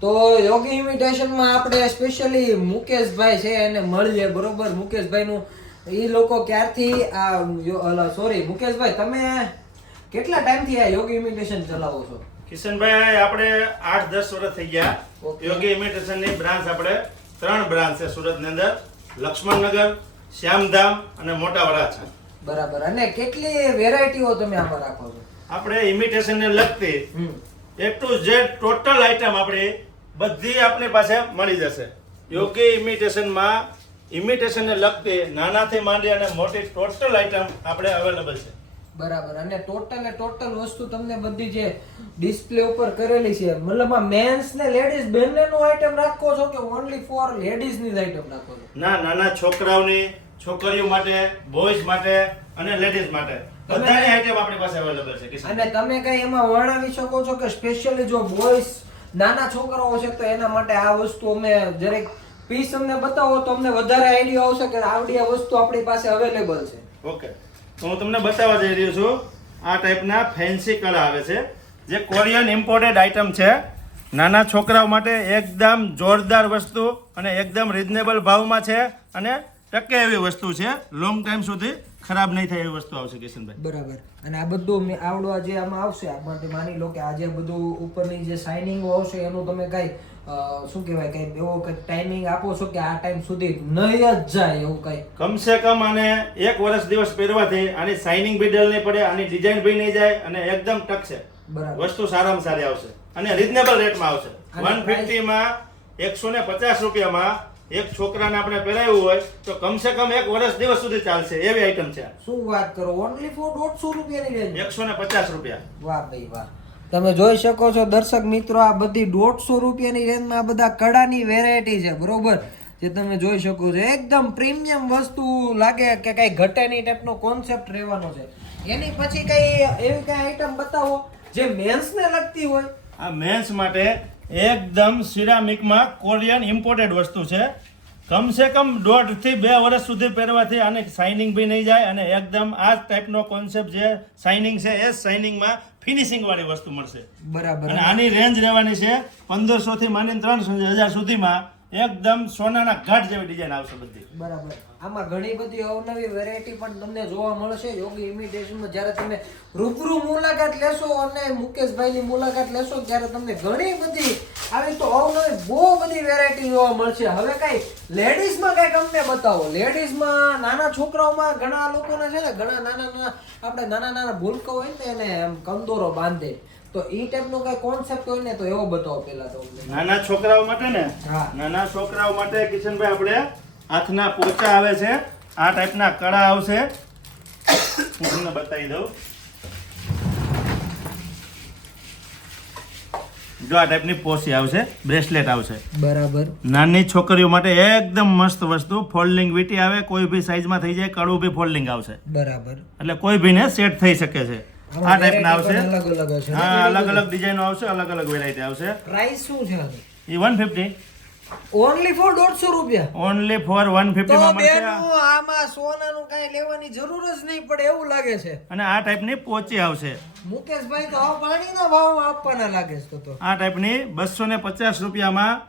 તો યોગી ઇમિટેશનમાં આપણે સ્પેશિયલી મુકેશભાઈ છે એને મળીએ, બરોબર? મુકેશભાઈનું એ લોકો ક્યારથી સોરી મુકેશભાઈ, તમે કેટલા ટાઈમથી આ યોગી ઇમિટેશન ચલાવો છો? કિશનભાઈ, આપણે 8-10 વર્ષ થઈ ગયા. યોગી ઇમિટેશનની બ્રાન્ચ આપણે 3 બ્રાન્ચ છે સુરતની અંદર, લક્ષ્મણનગર, શ્યામધામ અને મોટા વરાછા. બરાબર. અને કેટલી વેરાયટીઓ તમે આમાં રાખો છો? આપણે ઇમિટેશનને લગતી A to Z total item આપણે બધી આપણી પાસે મળી જશે. યોગી ઇમિટેશનમાં ઇમિટેશનને લગતી નાનાથી માંડી અને મોટી ટોટલ આઈટમ આપણે અવેલેબલ છે. બરાબર. અને ટોટલ વસ્તુ તમને બધી જે ડિસ્પ્લે ઉપર કરેલી છે, મતલબ મેન્સ ને લેડીઝ બંનેનો આઈટમ રાખો છો કે ઓન્લી ફોર લેડીઝ ની જ આઈટમ રાખો છો? ના, નાના છોકરાઓની, છોકરીઓ માટે, બોયઝ માટે અને લેડીઝ માટે બધાની આઈટમ આપણી પાસે અવેલેબલ છે. અને તમે કઈ એમાં વર્ણવી શકો છો કે સ્પેશિયલી જો બોયઝ નાના છોકરાઓ છે તો એના માટે આ વસ્તુ અમે જરેક પીસ અમને બતાવો તો અમને વધારે આઈડિયા આવશે કે આવડી આ વસ્તુ આપણી પાસે અવેલેબલ છે. ઓકે, તો હું તમને બતાવવા જઈ રહ્યો છું. આ ટાઈપના ફેન્સી કળા આવે છે જે કોરિયન ઇમ્પોર્ટેડ આઈટમ છે. નાના છોકરાઓ માટે એકદમ જોરદાર વસ્તુ અને એકદમ રીઝનેબલ ભાવમાં છે અને ટકે એવી વસ્તુ છે. લોંગ ટાઈમ સુધી ખરાબ નહીં થાય એવી વસ્તુ આવશે કિશનભાઈ. બરાબર. અને આ બધું આવડવા જે આમાં આવશે, આ માટે માની લો કે આ જે બધું ઉપરની જે શાઇનિંગો આવશે એનું તમે કઈ શું કહેવાય, કઈ એવો કઈ ટાઈમિંગ આપો છો કે આ ટાઈમ સુધી નહીં જ જાય એવું કઈ? કમસે કમ આને 1 વર્ષ દિવસ પહેરવાથી આની શાઇનિંગ બી ડલ નહીં પડે, આની ડિઝાઇન બી નહીં જાય અને એકદમ ટકશે. બરાબર. વસ્તુ સારામાં સારી આવશે અને રીઝનેબલ રેટમાં આવશે. 150 માં 150 રૂપિયામાં એક છોકરાને આપણે પહેરાવ્યું હોય તો કમસે કમ 1 વર્ષ દિવસ સુધી ચાલશે એવી આઈટમ છે. શું વાત કરો! ઓન્લી ફોર 150 રૂપિયાની રેન્જ? 150 રૂપિયા. વાહ ભાઈ વાહ. તમે જોઈ શકો છો દર્શક મિત્રો, આ બધી 150 રૂપિયાની રેન્જમાં આ બધા કડાની વેરાયટી છે, બરોબર? જે તમે જોઈ શકો છો એકદમ પ્રીમિયમ વસ્તુ લાગે કે કઈ ઘટે નહીં ટાઈપનો કોન્સેપ્ટ રહેવાનો છે. એની પછી કઈ એવી કઈ આઈટમ બતાવો જે મેન્સ ને લગતી હોય. આ મેન્સ માટે એકદમ સિરામિકમાં કોરિયન ઇમ્પોર્ટેડ વસ્તુ છે. કમસે કમ 1.5 થી 2 વર્ષ સુધી પહેરવાથી આને શાઇનિંગ બી નહીં જાય અને એકદમ આ ટાઈપનો કોન્સેપ્ટ જે શાઇનિંગ છે એ શાઇનિંગમાં ફિનિશિંગ વાળી વસ્તુ મળશે. બરાબર. અને આની રેન્જ રહેવાની છે 1500 થી માંડીને 3000 સુધીમાં. એકદમ સોનાના ઘાટ જેવી ડિઝાઇન આવશે બધી. બરાબર. આમાં ઘણી બધી અવનવી વેરાયટી પણ તમને જોવા મળશે યોગી ઇમિટેશનમાં. જ્યારે તમે રૂબરૂ મુલાકાત લેશો અને મુકેશભાઈની મુલાકાત લેશો ત્યારે તમને ઘણી બધી આવી તો અવનવી બહુ બધી વેરાયટી જોવા મળશે. હવે કઈ લેડીઝમાં કઈ અમને બતાવો. લેડીઝમાં નાના છોકરાઓમાં ઘણા લોકોને છે ને ઘણા નાના આપણે નાના ભૂલકા હોય ને એને એમ કંદોરો બાંધે, તો ઈ ટાઈપનો કઈ કોન્સેપ્ટ હોય ને તો એવો બતાવો પહેલા તો. નાના છોકરાઓ માટે ને, હા, નાના છોકરાઓ માટે કિશનભાઈ આપણે હાથના પોચા આવે છે, આ ટાઈપના કડા આવશે. હું તમને બતાવી દઉં. જો આ ટાઈપની પોસી આવશે, બ્રેસલેટ આવશે. બરાબર. નાની છોકરીઓ માટે એકદમ મસ્ત વસ્તુ. ફોલ્ડિંગ વીટી આવે, કોઈ બી સાઈઝમાં થઈ જાય, કડું બી ફોલ્ડિંગ આવશે. બરાબર. એટલે કોઈ બીને સેટ થઈ શકે છે. આ ટાઈપના આવશે. અલગ અલગ હશે. હા, અલગ અલગ ડિઝાઇનો આવશે, અલગ અલગ વેરાયટી આવશે. પ્રાઇસ શું છે? એ 150. ઓન્લી ફોર 150 રૂપિયા. ઓનલી ફોર 150 તો માં મળશે. બેનો આમાં સોનાનું કઈ લેવાની જરૂર જ નહીં પડે એવું લાગે છે. અને આ ટાઈપની પોચી આવશે. મુકેશભાઈ તો આ પાણીના ભાવમાં આપવાના લાગે છે. તો આ ટાઈપની 250 રૂપિયામાં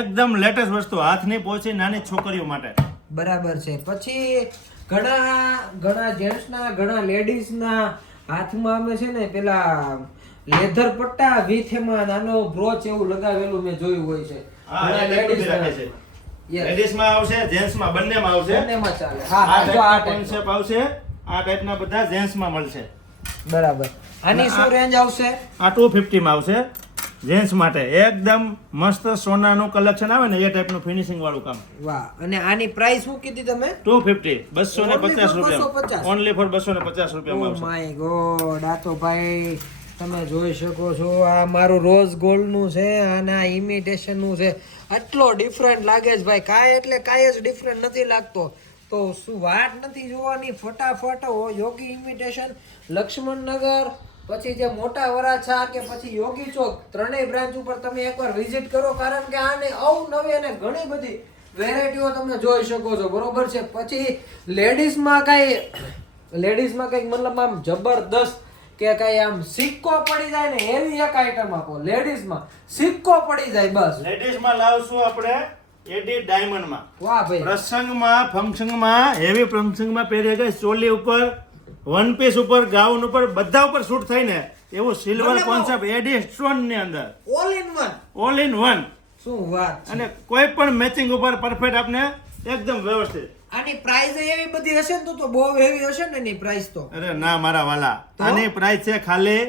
એકદમ લેટેસ્ટ વસ્તુ, હાથની પોચી નાની છોકરીઓ માટે. બરાબર છે. પછી ઘણા જેન્ટ્સના ઘણા લેડીઝના હાથમાં અમે છે ને પેલા લેધર પટ્ટા વિથ એમાં નાનો બ્રોચ એવું લગાવેલું મેં જોયું હોય છે. ઘણા લેડીઝ લેડીઝમાં આવશે, જેન્ટ્સમાં બંનેમાં આવશે. બંનેમાં ચાલે. આ હા, જો આ ટાઈપનો કોન્સેપ્ટ આવશે. આ ટાઈપના બધા જેન્ટ્સમાં મળશે. બરાબર. આની શું રેન્જ આવશે? આ 250 માં આવશે જેન્ટ્સ માટે. એકદમ મસ્ત સોનાનું કલેક્શન આવે ને એ ટાઈપનું ફિનિશિંગ વાળું કામ. વાહ. અને આની પ્રાઇસ શું કીધી તમે? 250. 250 રૂપિયા. ઓનલી ફોર 250 રૂપિયામાં ઓ આવશે. My God. આ તો ભાઈ તમે જોઈ શકો છો, આ મારું રોઝ ગોલ્ડ નું છે અને આ ઇમિટેશન નું છે. આટલો ડિફરન્ટ લાગે છે ભાઈ. કાંઈ એટલે કાંઈ જ ડિફરન્ટ નથી લાગતો. તો શું વાત નથી જોવાની. ફટાફટ યોગી ઇમિટેશન લક્ષ્મણનગર, પછી જે મોટા વરાછા કે પછી યોગી ચોક, ત્રણેય બ્રાન્ચ ઉપર તમે એકવાર વિઝિટ કરો, કારણ કે આને અવનવી અને ઘણી બધી વેરાયટીઓ તમે જોઈ શકો છો, બરોબર છે. પછી લેડીઝમાં કઈ મતલબ આમ જબરદસ્ત કે કઈ આમ સિક્કો પડી જાય ને એવી એક આઈટમ આપો. લેડીઝમાં સિક્કો પડી જાય બસ. લેડીઝમાં લાવશું આપણે એડી ડાયમંડમાં. વાહ ભાઈ. પ્રસંગમાં ફંક્શનમાં હેવી ફંક્શનમાં પહેરી ગઈ ચોલી ઉપર વન પીસ ઉપર ગાઉન ઉપર બધા ઉપર શૂટ થાય ને એવું સિલ્વર કોન્સેપ્ટ એડી સ્ટોન ની અંદર all in one. All in one. શું વાત છે. અને કોઈ પણ મેચિંગ ઉપર પરફેક્ટ આપને એકદમ વ્યવસ્થિત. આની પ્રાઇસ એવી બધી હશે ને તો બહુ એવી હશે ને એની પ્રાઇસ તો. અરે ના મારા વાલા, આની પ્રાઇસ છે ખાલી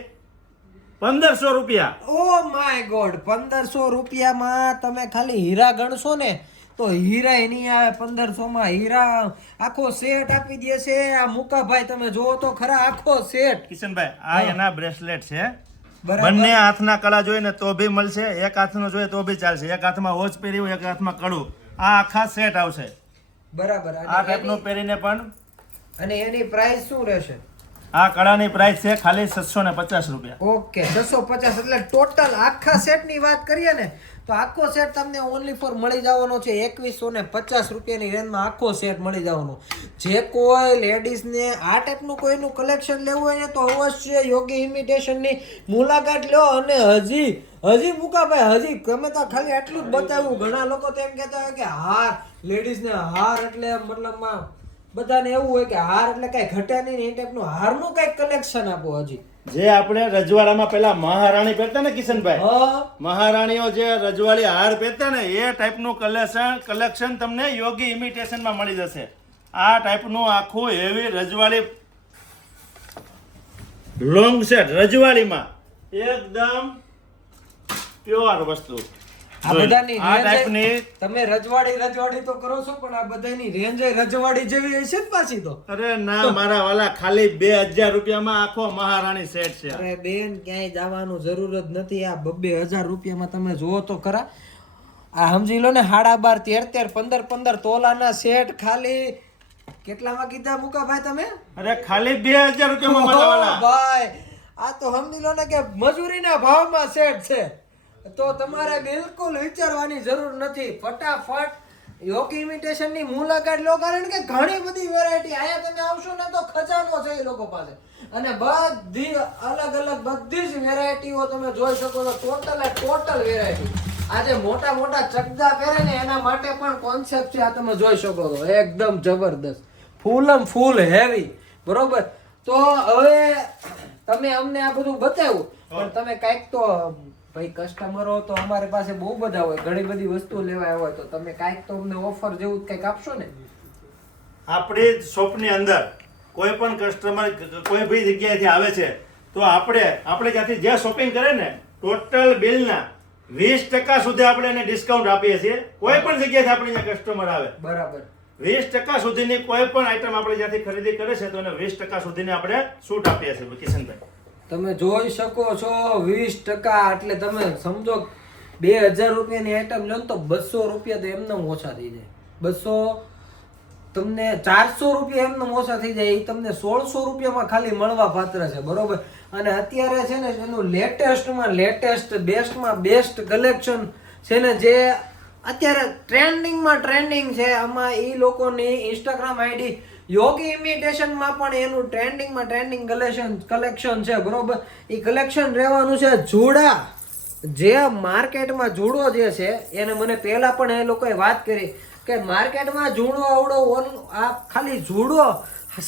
1500 રૂપિયા. ઓ માય ગોડ, 1500 રૂપિયામાં તમે ખાલી હીરા ગણશો ને તો હીરા એની આવે 1500 માં. હીરા આખો સેટ આપી દે છે આ મુકાભાઈ. તમે જોવો તો ખરા આખો સેટ. કિશનભાઈ આ એના બ્રેસલેટ છે. બરાબર. બંને હાથના કડા જોઈએ ને તો બી મળશે, એક હાથનો જોઈએ તો બી ચાલશે. એક હાથમાં વોચ પહેરી હોય, એક હાથમાં કડું, આ આખા સેટ આવશે. બરાબર. આ ટાઈપનું પહેરીને પણ. અને એની પ્રાઇસ શું રહેશે? આ કડાની પ્રાઇસ છે ખાલી 650 રૂપિયા. ઓકે 650. એટલે ટોટલ આખા સેટની વાત કરીએ ને તો આખો સેટ તમને ઓનલી ફોર મળી જવાનો છે 2150 રૂપિયાની રેન્જમાં. આખો સેટ મળી જવાનો. જે કોઈ લેડીઝને આ ટાઈપનું કોઈનું કલેક્શન લેવું હોય ને તો અવશ્ય યોગી ઇમિટેશનની મુલાકાત લો. અને હજી મુકાભાઈ હજી ગમે તો ખાલી આટલું જ બતાવ્યું. ઘણા લોકો તો એમ કહેતા હોય કે હાર, લેડીઝને હાર એટલે મતલબમાં બધાને એવું હોય કે હાર એટલે કઈ ઘટે નહીં. એ ટાઈપનું હારનું કઈક કલેક્શન આપો. હજી જે આપણે રજવાડામાં પેલા મહારાણી પહેરતા ને કિશનભાઈ, મહારાણીઓ જે રજવાડી હાર પહેરતા ને એ ટાઈપનું કલેક્શન તમને યોગી ઇમિટેશનમાં મળી જશે. આ ટાઈપનું આખું એવી રજવાડી લોંગ સેટ રજવાડીમાં એકદમ પ્યોર વસ્તુ. આ બધાની આ ટાઈપની તમે રજવાડી તો કરો છો પણ આ બધાની રેન્જ રજવાડી જેવી હશે ને પાછી તો. અરે ના મારા વાલા, ખાલી 2000 રૂપિયામાં આખો મહારાણી સેટ છે. અરે બેન ક્યાંય જવાનું જરૂર જ નથી. આ 2000 રૂપિયામાં તમે જુઓ તો ખરા. આ સમજી લો ને 12.5, 13, 15 તોલાના સેટ ખાલી કેટલામાં કીધા મુકાભાઈ તમે? અરે ખાલી 2000 રૂપિયામાં મારા વાલા. ભાઈ આ તો સમજી લો ને કે મજૂરીના ભાવમાં સેટ છે. તો તમારે બિલકુલ વિચારવાની જરૂર નથી. ફટાફટ યોગી ઇમિટેશનની મુલાકાત લો. કારણ કે ઘણી બધી વેરાયટી અહીંયા તમે આવશો ને તો ખજાનો છે એ લોકો પાસે. અને બધી અલગ બધી જ વેરાયટીઓ તમે જોઈ શકો છો. Total variety. આજે મોટા ચકદા પહેરે ને એના માટે પણ કોન્સેપ્ટ છે. આ તમે જોઈ શકો છો એકદમ જબરદસ્ત, ફૂલ હેવી. બરોબર. તો હવે તમે અમને આ બધું બતાવ્યું પણ તમે કાંઈક તો ભાઈ કસ્ટમરો તો અમારી પાસે બહુ બધા હોય, ઘણી બધી વસ્તુ લેવા હોય તો તમે કાંઈક તો અમને ઓફર જેવું કંઈક આપશો ને? આપણી શોપની અંદર કોઈ પણ કસ્ટમર કોઈ બી જગ્યાએથી આવે છે તો આપણે ત્યાંથી જે શોપિંગ કરે ને ટોટલ બિલના 20% સુધી આપણે એને ડિસ્કાઉન્ટ આપીએ છીએ. કોઈ પણ જગ્યાએથી આપણે ત્યાં કસ્ટમર આવે, બરાબર, 20% સુધીની કોઈ પણ આઈટમ આપણે જ્યાંથી ખરીદી કરે છે તો એને 20% સુધીની આપણે છૂટ આપીએ છીએ. કિશનભાઈ તમે જોઈ શકો છો 20%. એટલે તમે સમજો 2000 રૂપિયાની આઈટમ લો તો 200 રૂપિયા તો એમને ઓછા થઈ જાય. 200 તમને 400 રૂપિયા એમને ઓછા થઈ જાય. એ તમને 1600 રૂપિયામાં ખાલી મળવા પાત્ર છે. બરોબર. અને અત્યારે છે ને એનું લેટેસ્ટ બેસ્ટમાં બેસ્ટ કલેક્શન છે ને જે અત્યારે ટ્રેન્ડિંગ છે. આમાં એ લોકોની ઇન્સ્ટાગ્રામ આઈડી યોગી ઇમિટેશનમાં પણ એનું ટ્રેન્ડિંગ કલેક્શન છે. બરોબર. એ કલેક્શન રહેવાનું છે જુડા. જે માર્કેટમાં જુડો જે છે એને મને પહેલા પણ એ લોકોએ વાત કરી કે માર્કેટમાં જુડો આવડો આ ખાલી જુડો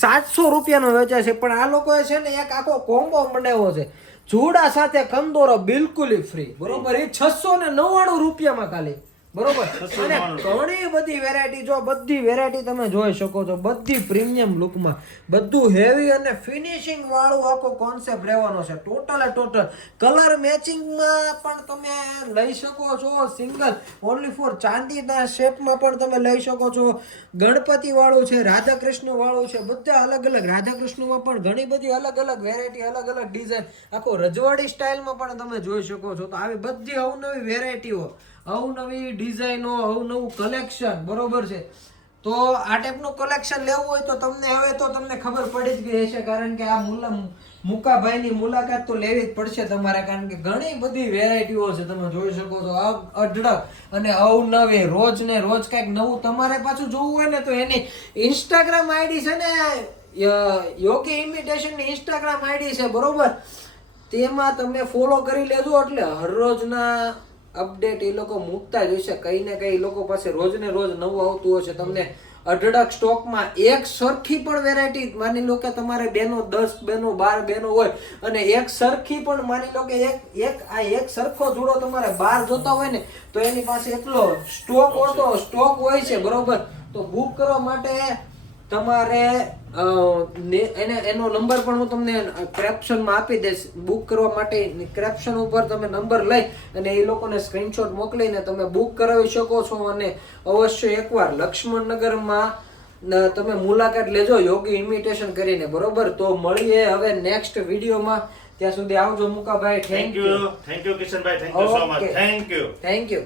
700 રૂપિયાનો વેચાય છે. પણ આ લોકોએ છે ને એક આખો કોમ્બો બનાવ્યો છે જુડા સાથે કંદોરો બિલકુલ ફ્રી. બરોબર. એ 699 રૂપિયામાં ખાલી. બરોબર. અને ઘણી બધી વેરાયટી, જો બધી વેરાયટી તમે જોઈ શકો છો, બધી પ્રીમિયમ લુકમાં, બધું હેવી અને ફિનિશિંગ વાળું આખો કોન્સેપ્ટ રહેવાનો છે. ટોટલ કલર મેચિંગમાં પણ તમે લઈ શકો છો. સિંગલ ઓનલી ફોર ચાંદીના શેપમાં પણ તમે લઈ શકો છો. ગણપતિ વાળું છે, રાધા કૃષ્ણ વાળું છે, બધા અલગ રાધા કૃષ્ણમાં પણ ઘણી બધી અલગ વેરાયટી, અલગ ડિઝાઇન, આખો રજવાડી સ્ટાઇલમાં પણ તમે જોઈ શકો છો. તો આવી બધી અવનવી વેરાયટીઓ, અવનવી ડિઝાઇનો, અવનવું કલેક્શન. બરોબર છે. તો આ ટાઈપનું કલેક્શન લેવું હોય તો તમને ખબર પડી જ ગઈ હશે. કારણ કે આ મુકાભાઈની મુલાકાત તો લેવી જ પડશે તમારે. કારણ કે ઘણી બધી વેરાયટીઓ છે. તમે જોઈ શકો છો અઢળક અને અવનવી. રોજ કંઈક નવું તમારે પાછું જોવું હોય ને તો એની ઇન્સ્ટાગ્રામ આઈડી છે ને યોગી ઇમિટેશન ની ઇન્સ્ટાગ્રામ આઈડી છે બરોબર, તેમાં તમે ફોલો કરી લેજો એટલે હરરોજના અપડેટ એ લોકો મૂકતા જ હશે, કઈ ને કઈ લોકો પાસે રોજ ને રોજ નવું આવતું હશે. તમને અઢળક સ્ટોકમાં એક સરખી પણ વેરાયટી, માની લો કે તમારે બેનો 10 બેનો 12 બેનો હોય અને એક સરખી પણ માની લો કે એક સરખો જોડો તમારે 12 જોતા હોય ને તો એની પાસે એટલો સ્ટોક હોય છે બરોબર. તો બુક કરવા માટે તમારે એનો નંબર પણ હું તમને ક્રેપ્શનમાં આપી દઈશ. બુક કરવા માટે ક્રેપ્શન ઉપર તમે નંબર લઈ અને એ લોકોને સ્ક્રીનશોટ મોકલીને તમે બુક કરાવી શકો છો. અને અવશ્ય એકવાર લક્ષ્મણનગરમાં તમે મુલાકાત લેજો યોગી ઇમિટેશન કરીને બરોબર. તો મળીએ હવે નેક્સ્ટ વિડીયોમાં, ત્યાં સુધી આવજો મુકાભાઈ. થેન્ક યુ કિશનભાઈ, thank you so much, thank you. Thank you.